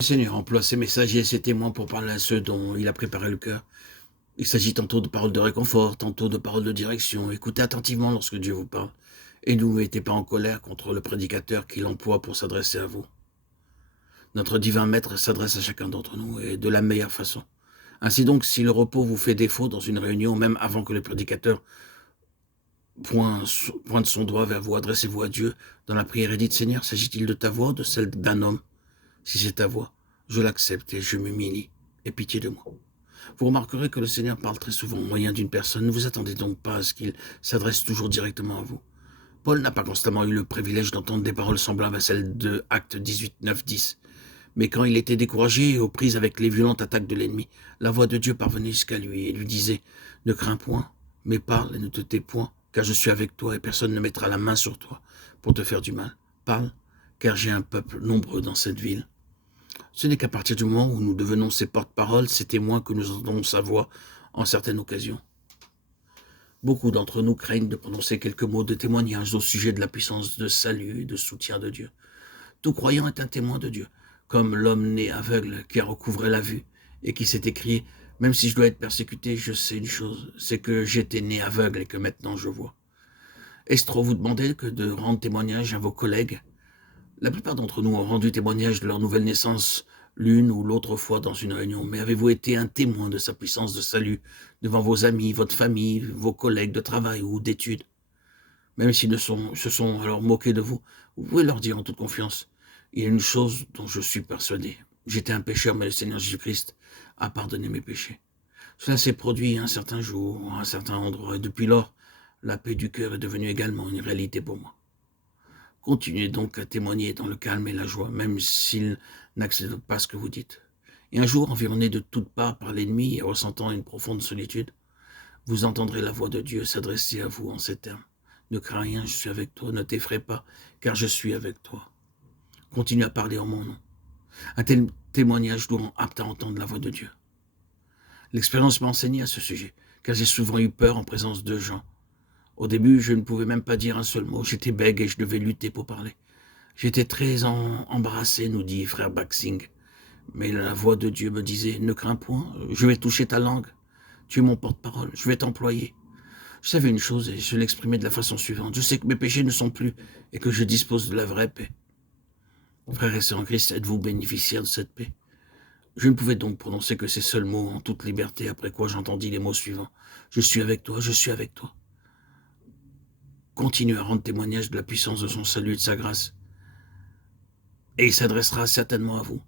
Le Seigneur emploie ses messagers et ses témoins pour parler à ceux dont il a préparé le cœur. Il s'agit tantôt de paroles de réconfort, tantôt de paroles de direction. Écoutez attentivement lorsque Dieu vous parle. Et ne vous mettez pas en colère contre le prédicateur qu'il emploie pour s'adresser à vous. Notre divin maître s'adresse à chacun d'entre nous et de la meilleure façon. Ainsi donc, si le repos vous fait défaut dans une réunion, même avant que le prédicateur pointe son doigt vers vous, adressez-vous à Dieu dans la prière et dites, Seigneur, s'agit-il de ta voix ou de celle d'un homme? Si c'est ta voix, je l'accepte et je m'humilie. Aie pitié de moi. Vous remarquerez que le Seigneur parle très souvent au moyen d'une personne. Ne vous attendez donc pas à ce qu'il s'adresse toujours directement à vous. Paul n'a pas constamment eu le privilège d'entendre des paroles semblables à celles de Actes 18, 9, 10. Mais quand il était découragé et aux prises avec les violentes attaques de l'ennemi, la voix de Dieu parvenait jusqu'à lui et lui disait « Ne crains point, mais parle et ne te tais point, car je suis avec toi et personne ne mettra la main sur toi pour te faire du mal. Parle, car j'ai un peuple nombreux dans cette ville. » Ce n'est qu'à partir du moment où nous devenons ses porte-paroles, ses témoins, que nous entendons sa voix en certaines occasions. Beaucoup d'entre nous craignent de prononcer quelques mots de témoignage au sujet de la puissance de salut et de soutien de Dieu. Tout croyant est un témoin de Dieu, comme l'homme né aveugle qui a recouvré la vue et qui s'est écrié « Même si je dois être persécuté, je sais une chose, c'est que j'étais né aveugle et que maintenant je vois. » Est-ce trop vous demander que de rendre témoignage à vos collègues? La plupart d'entre nous ont rendu témoignage de leur nouvelle naissance l'une ou l'autre fois dans une réunion, mais avez-vous été un témoin de sa puissance de salut devant vos amis, votre famille, vos collègues de travail ou d'études? Même s'ils se sont alors moqués de vous, vous pouvez leur dire en toute confiance, il y a une chose dont je suis persuadé. J'étais un pécheur, mais le Seigneur Jésus-Christ a pardonné mes péchés. Cela s'est produit un certain jour, à un certain endroit, et depuis lors, la paix du cœur est devenue également une réalité pour moi. Continuez donc à témoigner dans le calme et la joie, même s'ils n'acceptent pas ce que vous dites. Et un jour, environné de toutes parts par l'ennemi et ressentant une profonde solitude, vous entendrez la voix de Dieu s'adresser à vous en ces termes. Ne crains rien, je suis avec toi, ne t'effraie pas, car je suis avec toi. Continue à parler en mon nom. Un tel témoignage nous rend apte à entendre la voix de Dieu. L'expérience m'a enseigné à ce sujet, car j'ai souvent eu peur en présence de gens. Au début, je ne pouvais même pas dire un seul mot, j'étais bègue et je devais lutter pour parler. J'étais très embarrassé, nous dit frère Baxing. Mais la voix de Dieu me disait, ne crains point, je vais toucher ta langue. Tu es mon porte-parole, je vais t'employer. Je savais une chose et je l'exprimais de la façon suivante. Je sais que mes péchés ne sont plus et que je dispose de la vraie paix. Frères et sœurs en Christ, êtes-vous bénéficiaires de cette paix? Je ne pouvais donc prononcer que ces seuls mots en toute liberté, après quoi j'entendis les mots suivants. Je suis avec toi, je suis avec toi. Continue à rendre témoignage de la puissance de son salut et de sa grâce. Et il s'adressera certainement à vous.